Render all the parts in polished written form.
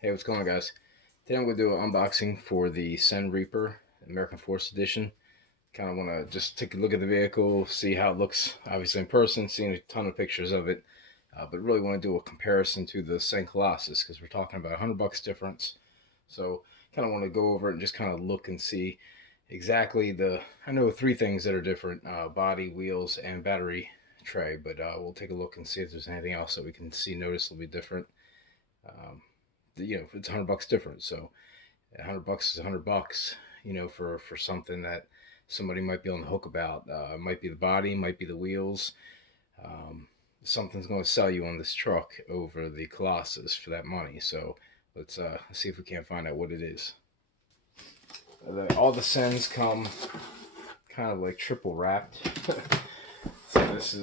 Hey, what's going on, guys? Today I'm going to do an unboxing for the CEN Reaper American Force Edition. Kind of want to just take a look at the vehicle, see how it looks, obviously in person, seeing a ton of pictures of it, but really want to do a comparison to the CEN Colossus because we're talking about $100 difference. So kind of want to go over it and just kind of look and see exactly I know three things that are different, body, wheels, and battery tray, but we'll take a look and see if there's anything else that we can see noticeably different. Um, it's $100 different. So $100 is $100. For something that somebody might be on the hook about. It might be the body, might be the wheels. Um, Something's going to sell you on this truck over the Colossus for that money. So let's see if we can't find out what it is. All the CENs come kind of like triple wrapped. So this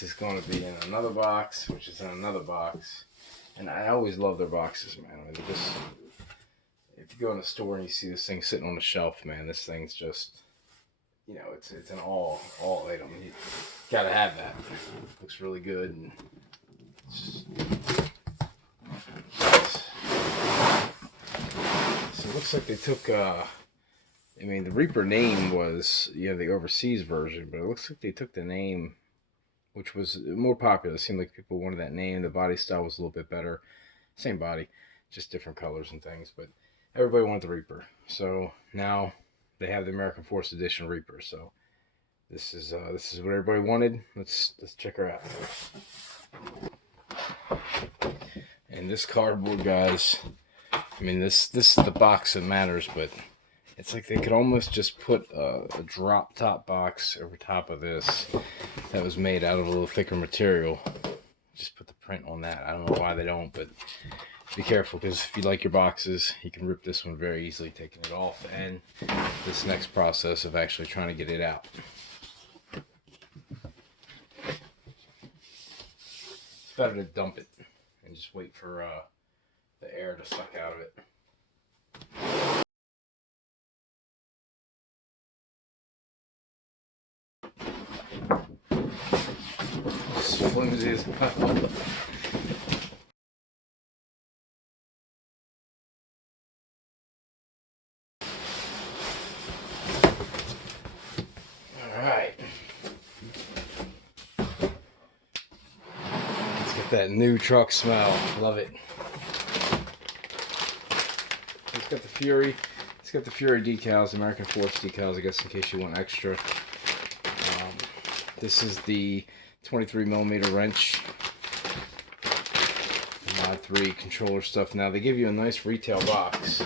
is going to be in another box, which is in another box. And I always love their boxes, man. I mean, if you go in the store and you see this thing sitting on the shelf, man, this thing's just, it's an all item. You gotta have that. Looks really good. And so it looks like they took, the Reaper name was, the overseas version, but it looks like they took the name, which was more popular. It seemed like people wanted that name. The body style was a little bit better. Same body, just different colors and things, but everybody wanted the Reaper. So now they have the American Force Edition Reaper. So this is what everybody wanted. Let's check her out. And this cardboard, guys. I mean, this is the box that matters, but it's like they could almost just put a drop top box over top of this that was made out of a little thicker material. Just put the print on that. I don't know why they don't, but be careful, because if you like your boxes, you can rip this one very easily, taking it off, and this next process of actually trying to get it out. It's better to dump it and just wait for the air to suck out of it. As flimsy as well. Alright. Let's get that new truck smell. Love it. It's got the Fury. It's got the Fury decals, American Force decals, I guess, in case you want extra. This is the 23mm wrench. Mod 3 controller stuff. Now, they give you a nice retail box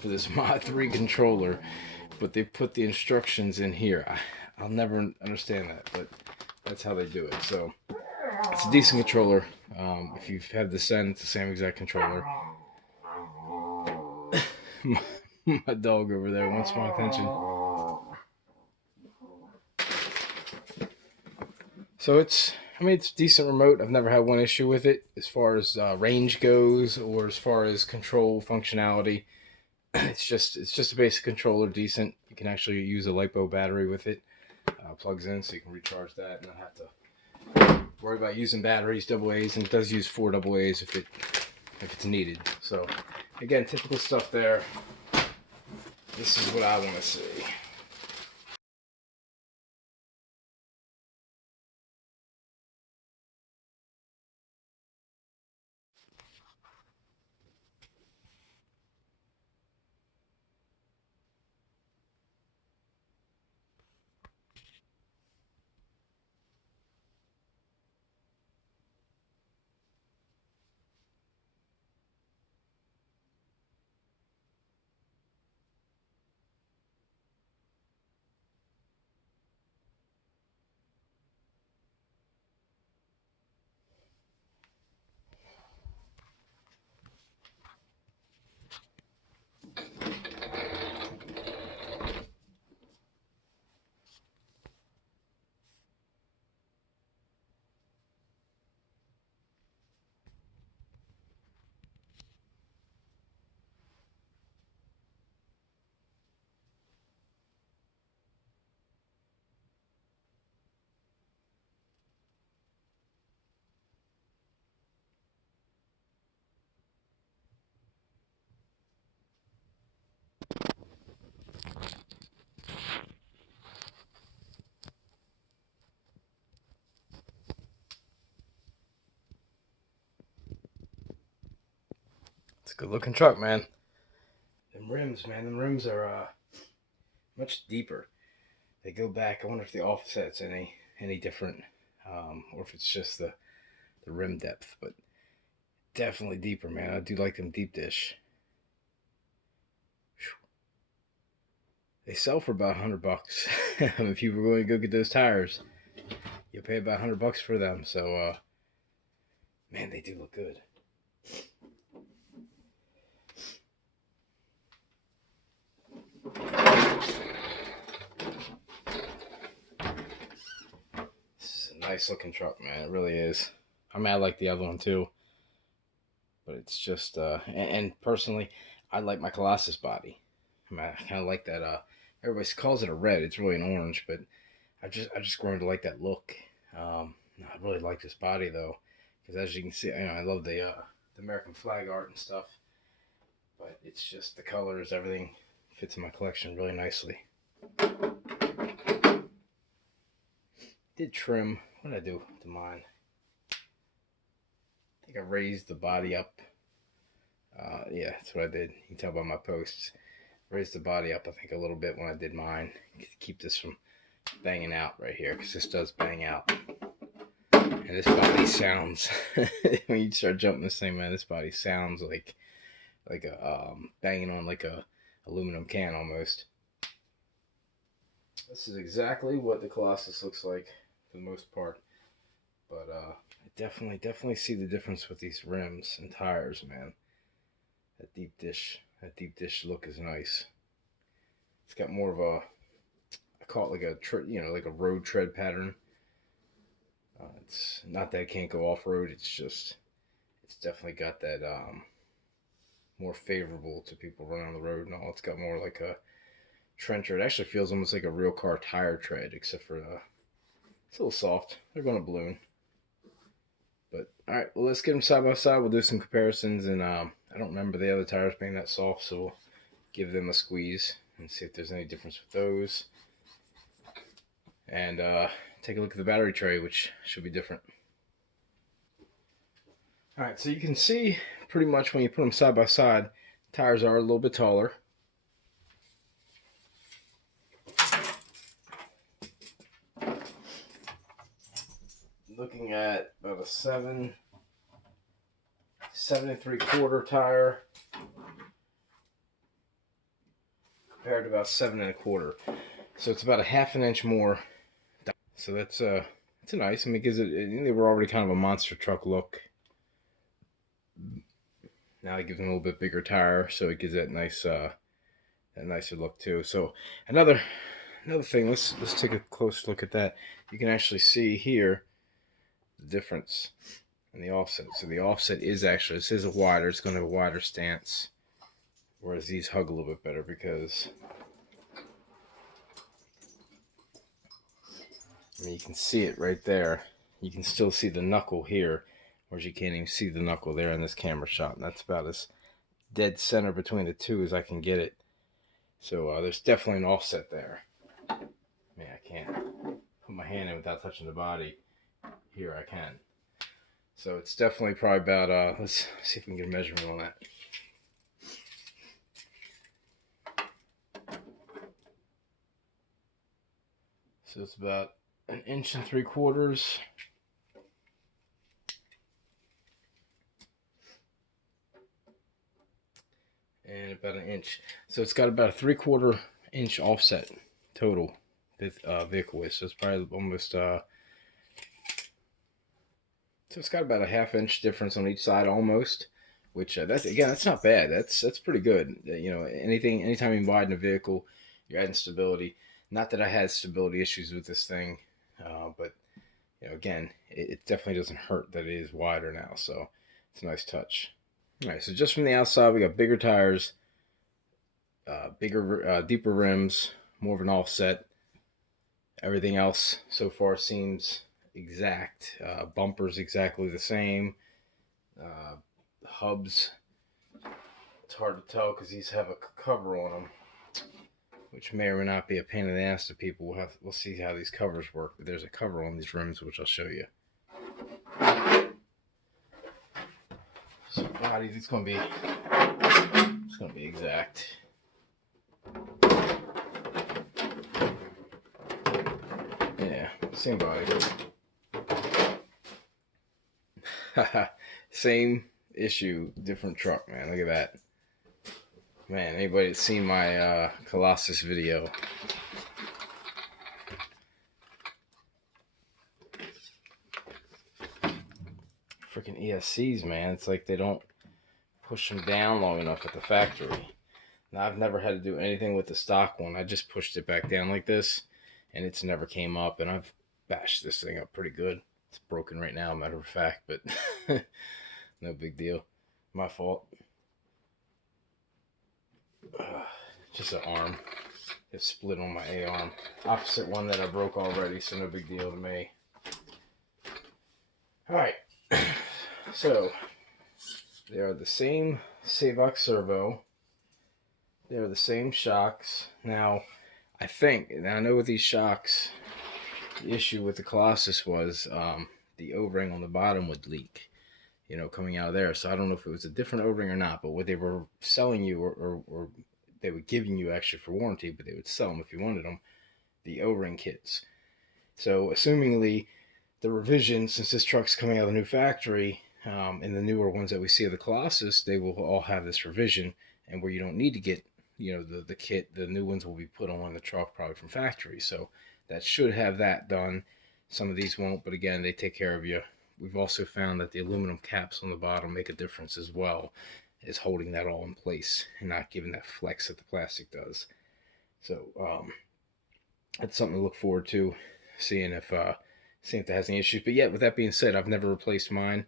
for this Mod 3 controller, but they put the instructions in here. I'll never understand that, but that's how they do it. So it's a decent controller. If you've had the CEN, it's the same exact controller. My dog over there wants my attention. So it's a decent remote. I've never had one issue with it as far as range goes, or as far as control functionality. It's just a basic controller, decent. You can actually use a LiPo battery with it. Plugs in, so you can recharge that and not have to worry about using batteries, double A's, and it does use 4 double A's if it's needed. So again, typical stuff there. This is what I want to see. Good looking truck, man. Them rims, man. Them rims are much deeper. They go back. I wonder if the offset's any different, or if it's just the rim depth. But definitely deeper, man. I do like them deep dish. They sell for about $100. If you were going to go get those tires, you'll pay about $100 for them. So, man, they do look good. This is a nice looking truck, man. It really is. I mean, I like the other one too, but it's just and personally, I like my Colossus body. I mean, I kind of like that. Everybody calls it a red. It's really an orange, but I just grown to like that look. I really like this body though, because as you can see, I love the American flag art and stuff. But it's just the colors, everything fits in my collection really nicely. Did trim. What did I do to mine? I think I raised the body up. Yeah, that's what I did. You can tell by my posts. Raised the body up, I think, a little bit when I did mine. Keep this from banging out right here, because this does bang out. And this body sounds, when you start jumping this thing, man, this body sounds like a banging on like a aluminum can almost. This is exactly what the Colossus looks like for the most part, but I definitely see the difference with these rims and tires, man. That deep dish look is nice. It's got more of a, I call it like a like a road tread pattern. It's not that it can't go off road. It's definitely got that more favorable to people running on the road and all. It's got more like a trencher. It actually feels almost like a real car tire tread, except for it's a little soft. They're going to balloon. But all right, well, let's get them side by side. We'll do some comparisons, and I don't remember the other tires being that soft, so we'll give them a squeeze and see if there's any difference with those. And take a look at the battery tray, which should be different. All right, so you can see pretty much when you put them side by side, tires are a little bit taller. Looking at about a 7 3/4 tire compared to about 7 1/4. So it's about a ½ inch more. So that's it's nice. I mean, it gives it. They were already kind of a monster truck look. Now it gives them a little bit bigger tire, so it gives that nice, that nicer look too. So another thing. Let's take a close look at that. You can actually see here the difference in the offset. So the offset is actually, this is a wider. It's going to have a wider stance, whereas these hug a little bit better because, I mean, you can see it right there. You can still see the knuckle here, whereas you can't even see the knuckle there in this camera shot. And that's about as dead center between the two as I can get it. So there's definitely an offset there. I mean, I can't put my hand in without touching the body. Here I can. So it's definitely probably about, let's see if we can get a measurement on that. So it's about 1 3/4 inches. And about 1 inch. So it's got about a 3/4 inch offset total with vehicle width. So it's probably almost, so it's got about a ½ inch difference on each side almost, which that's not bad. That's pretty good. You know, anytime you widen a vehicle, you're adding stability. Not that I had stability issues with this thing, but you know, again, it definitely doesn't hurt that it is wider now. So it's a nice touch. All right, so just from the outside, we got bigger tires, deeper rims, more of an offset. Everything else so far seems exact. Bumpers exactly the same. Hubs, it's hard to tell because these have a cover on them, which may or may not be a pain in the ass to people. We'll see how these covers work. But there's a cover on these rims, which I'll show you. So body, it's going to be Let me exact. Yeah, same body. Same issue, different truck, man. Look at that. Man, anybody that's seen my Colossus video, freaking ESCs, man. It's like they don't push them down long enough at the factory. Now, I've never had to do anything with the stock one. I just pushed it back down like this, and it's never came up, and I've bashed this thing up pretty good. It's broken right now, matter of fact, but no big deal. My fault. Just an arm. It split on my A arm. Opposite one that I broke already, so no big deal to me. Alright, so they are the same Savox servo. They are the same shocks. Now, I think, and I know with these shocks, the issue with the Colossus was the O-ring on the bottom would leak, you know, coming out of there. So I don't know if it was a different O-ring or not, but what they were selling you or they were giving you actually for warranty, but they would sell them if you wanted them, the O-ring kits. So assumingly the revision, since this truck's coming out of the new factory, and the newer ones that we see of the Colossus, they will all have this revision, and where you don't need to get, you know, the kit, the new ones will be put on the truck probably from factory. So that should have that done. Some of these won't, but again, they take care of you. We've also found that the aluminum caps on the bottom make a difference as well, is holding that all in place and not giving that flex that the plastic does. So that's something to look forward to, seeing if that has any issues. But yet, with that being said, I've never replaced mine,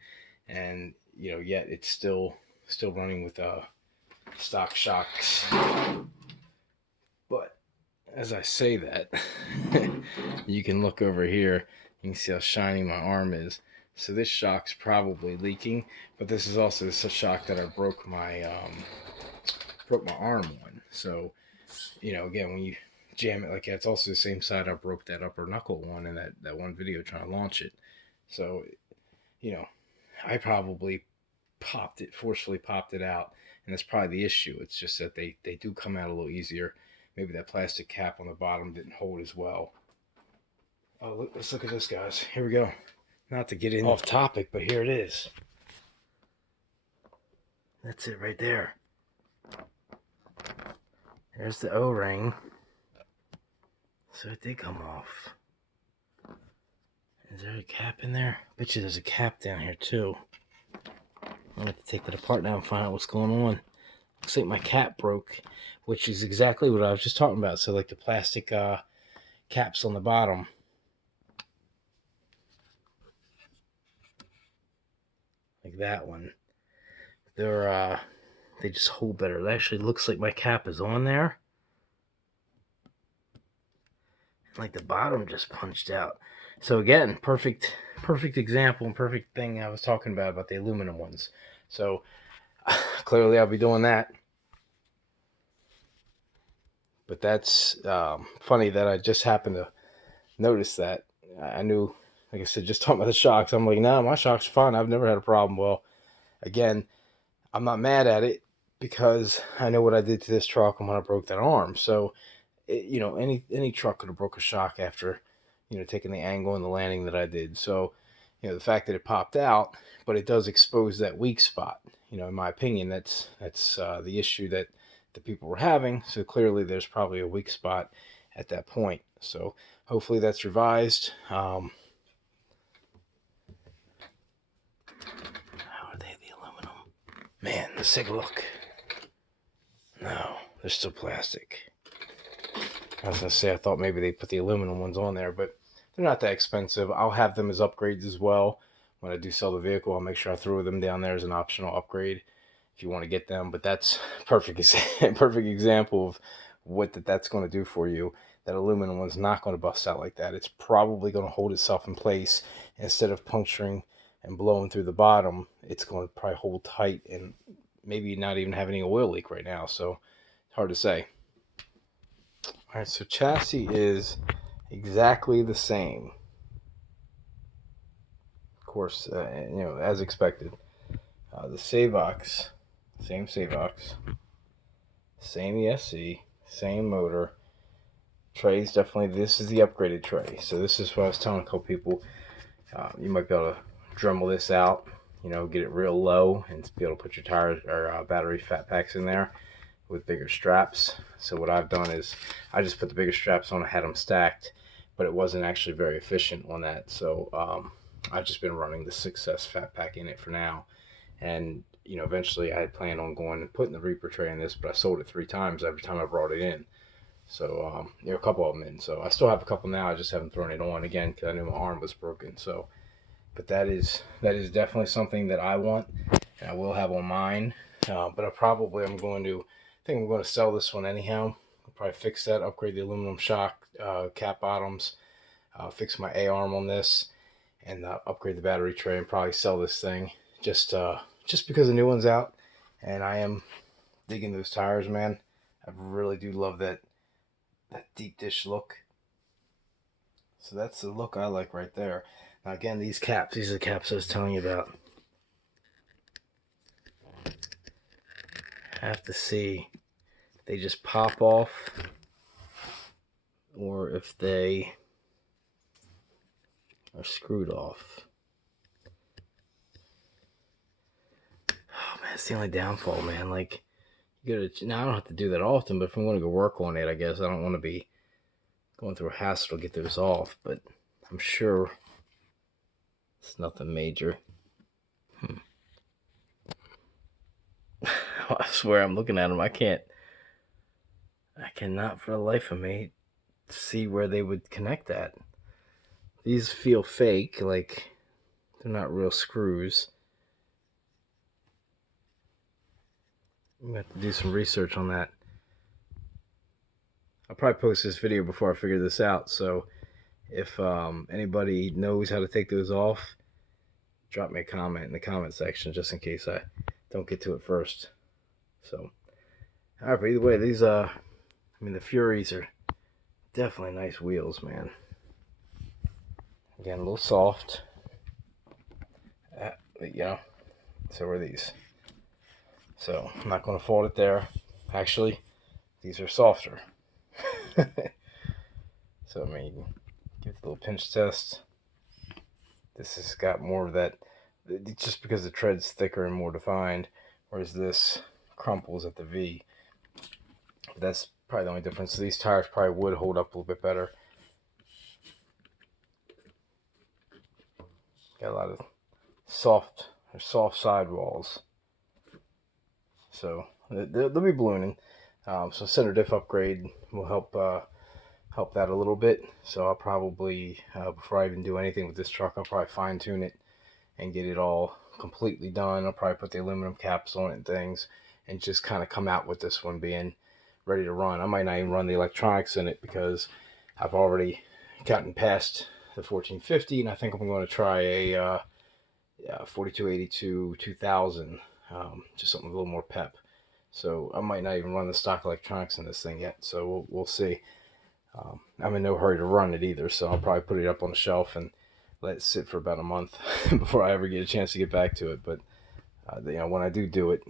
and you know, yet it's still running with stock shocks. But as I say that, you can look over here. You can see how shiny my arm is. So this shock's probably leaking, but this is also a shock that I broke my arm on. So, you know, again, when you jam it like that, it's also the same side I broke that upper knuckle on in that one video trying to launch it. So, you know, I probably forcefully popped it out, and that's probably the issue. It's just that they do come out a little easier. Maybe that plastic cap on the bottom didn't hold as well. Oh, let's look at this, guys. Here we go. Not to get in off topic, but here it is. That's it right there. There's the O-ring. So it did come off. Is there a cap in there? I bet you there's a cap down here too. I'll have to take that apart now and find out what's going on. Looks like my cap broke, which is exactly what I was just talking about. So like the plastic caps on the bottom. Like that one. They just hold better. It actually looks like my cap is on there. Like the bottom just punched out. So again, perfect example and perfect thing I was talking about the aluminum ones. So clearly I'll be doing that. But that's funny that I just happened to notice that. I knew, like I said, just talking about the shocks, I'm like, nah, my shocks are fine. I've never had a problem. Well, again, I'm not mad at it because I know what I did to this truck and when I broke that arm. So, you know, any truck could have broke a shock after, you know, taking the angle and the landing that I did. So, you know, the fact that it popped out, but it does expose that weak spot. You know, in my opinion, that's the issue that the people were having. So clearly there's probably a weak spot at that point. So hopefully that's revised. How are they, the aluminum? Man, let's take a look. No, they're still plastic. I was going to say, I thought maybe they put the aluminum ones on there, but they're not that expensive. I'll have them as upgrades as well. When I do sell the vehicle, I'll make sure I throw them down there as an optional upgrade if you want to get them. But that's perfect example of what that's going to do for you. That aluminum one's not going to bust out like that. It's probably going to hold itself in place. Instead of puncturing and blowing through the bottom, it's going to probably hold tight and maybe not even have any oil leak right now. So it's hard to say. All right, so chassis is exactly the same. Of course, you know, as expected. The Savox, same Savox. Same ESC, same motor. Trays definitely, this is the upgraded tray. So this is what I was telling a couple people. You might be able to Dremel this out, get it real low and be able to put your tires or battery fat packs in there with bigger straps. So what I've done is I just put the bigger straps on. I had them stacked, but it wasn't actually very efficient on that. So I've just been running the Success fat pack in it for now. And eventually I had planned on going and putting the Reaper tray in this, but I sold it 3 times every time I brought it in. So a couple of them in. So I still have a couple now. I just haven't thrown it on again because I knew my arm was broken. So, but that is definitely something that I want, and I will have on mine. But I'm going to. I think I'm going to sell this one anyhow. I'll probably fix that, upgrade the aluminum shock cap bottoms, fix my A arm on this, and upgrade the battery tray, and probably sell this thing just because the new one's out, and I am digging those tires, man. I really do love that deep dish look. So that's the look I like right there. Now again, these are the caps I was telling you about. I have to see if they just pop off or if they are screwed off. Oh man, it's the only downfall, man. Like, now I don't have to do that often, but if I'm going to go work on it, I guess I don't want to be going through a hassle to get those off, but I'm sure it's nothing major. I swear I'm looking at them. I cannot for the life of me see where they would connect that. These feel fake, like they're not real screws. I'm gonna have to do some research on that. I'll probably post this video before I figure this out, so if anybody knows how to take those off, drop me a comment in the comment section just in case I don't get to it first. So, alright, but either way, these the Furies are definitely nice wheels, man. Again, a little soft. So are these. So I'm not going to fold it there. Actually, these are softer. So give it a little pinch test. This has got more of that, just because the tread's thicker and more defined, whereas this crumples at the V. But that's probably the only difference. So these tires probably would hold up a little bit better. Got a lot of soft sidewalls. So they'll be ballooning. So center diff upgrade will help that a little bit. So I'll probably, before I even do anything with this truck, I'll probably fine tune it and get it all completely done. I'll probably put the aluminum caps on it and things, and just kind of come out with this one being ready to run. I might not even run the electronics in it because I've already gotten past the 1450, and I think I'm going to try a 4282 2000, just something with a little more pep. So I might not even run the stock electronics in this thing yet, so we'll see. I'm in no hurry to run it either, so I'll probably put it up on the shelf and let it sit for about a month before I ever get a chance to get back to it. But when I do it,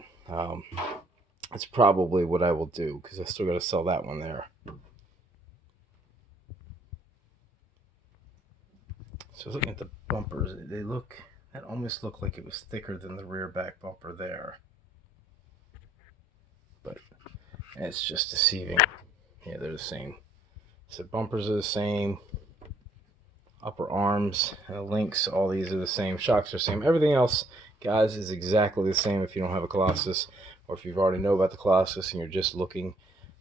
it's probably what I will do, because I still got to sell that one there. So looking at the bumpers, that almost looked like it was thicker than the rear back bumper there, but it's just deceiving. Yeah, they're the same. So bumpers are the same, upper arms, links, all these are the same, shocks are the same. Everything else, guys, is exactly the same if you don't have a Colossus, or if you already know about the Colossus and you're just looking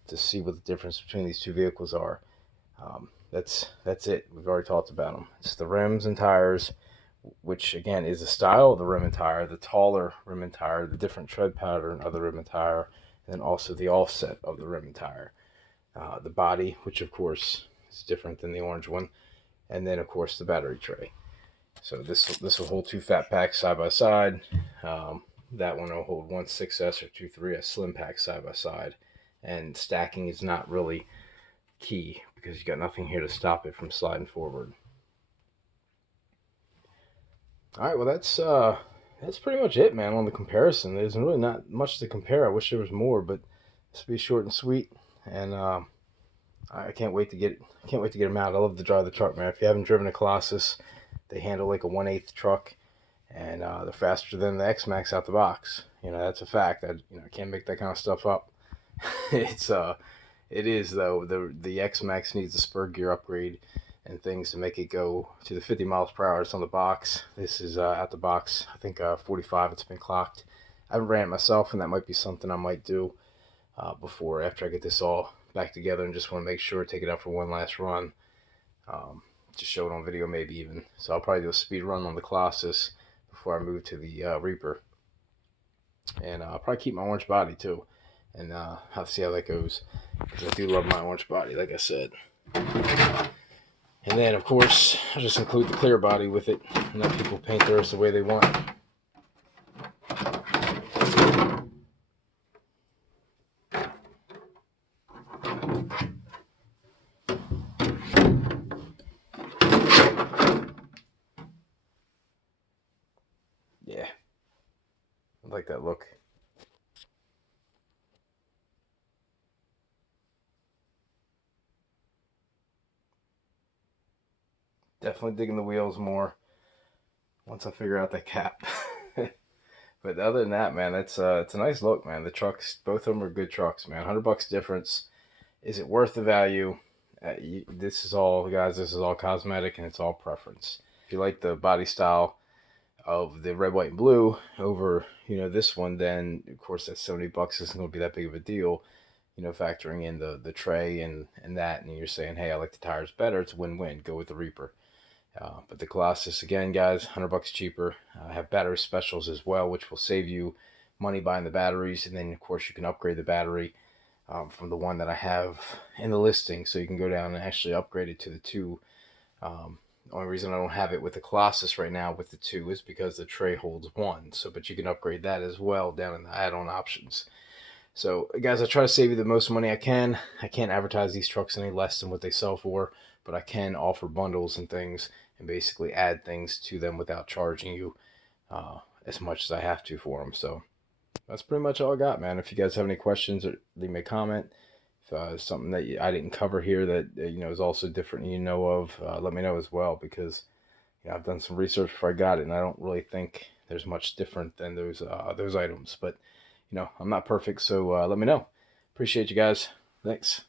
to see what the difference between these two vehicles are. That's it. We've already talked about them. It's the rims and tires, which again is the style of the rim and tire, the taller rim and tire, the different tread pattern of the rim and tire, and then also the offset of the rim and tire. The body, which of course is different than the orange one, and then of course the battery tray. So this will hold 2 fat packs side by side. That one will hold 1 6S or 2 3S slim packs side by side, and stacking is not really key because you got nothing here to stop it from sliding forward. All right, well that's pretty much it, man, on the comparison. There's really not much to compare. I wish there was more, but This will be short and sweet, and I can't wait to get them out. I love to drive the truck, man. If you haven't driven a Colossus, they handle like a 1/8 truck, and they're faster than the X Max out the box. That's a fact. I can't make that kind of stuff up. it's it is though. The X Max needs a spur gear upgrade and things to make it go to the 50 miles per hour. It's on the box. This is out the box. I think 45. It's been clocked. I haven't ran it myself, and that might be something I might do before after I get this all back together, and just want to make sure take it out for one last run. Just show it on video maybe even. So I'll probably do a speed run on the Colossus before I move to the Reaper, and I'll probably keep my orange body too, and have to see how that goes because I do love my orange body, like I said. And then of course I'll just include the clear body with it and let people paint theirs the way they want. Yeah, I like that look. Definitely digging the wheels more once I figure out that cap. But other than that, man, it's a nice look, man. The trucks, both of them are good trucks, man. $100 difference. Is it worth the value? This is all, guys. This is all cosmetic, and it's all preference. If you like the body style of the red, white, and blue over, this one, then of course that $70 isn't going to be that big of a deal. Factoring in the tray and that, and you're saying, hey, I like the tires better. It's a win-win. Go with the Reaper. But the Colossus, again, guys, $100 cheaper. I have battery specials as well, which will save you money buying the batteries. And then, of course, you can upgrade the battery from the one that I have in the listing. So you can go down and actually upgrade it to the 2. The only reason I don't have it with the Colossus right now with the 2 is because the tray holds 1. So, but you can upgrade that as well down in the add-on options. So, guys, I try to save you the most money I can. I can't advertise these trucks any less than what they sell for, but I can offer bundles and things and basically add things to them without charging you as much as I have to for them. So that's pretty much all I got, man. If you guys have any questions, or leave me a comment. If something that I didn't cover here that is also different of, let me know as well, because I've done some research before I got it, and I don't really think there's much different than those items. But I'm not perfect, so let me know. Appreciate you guys. Thanks.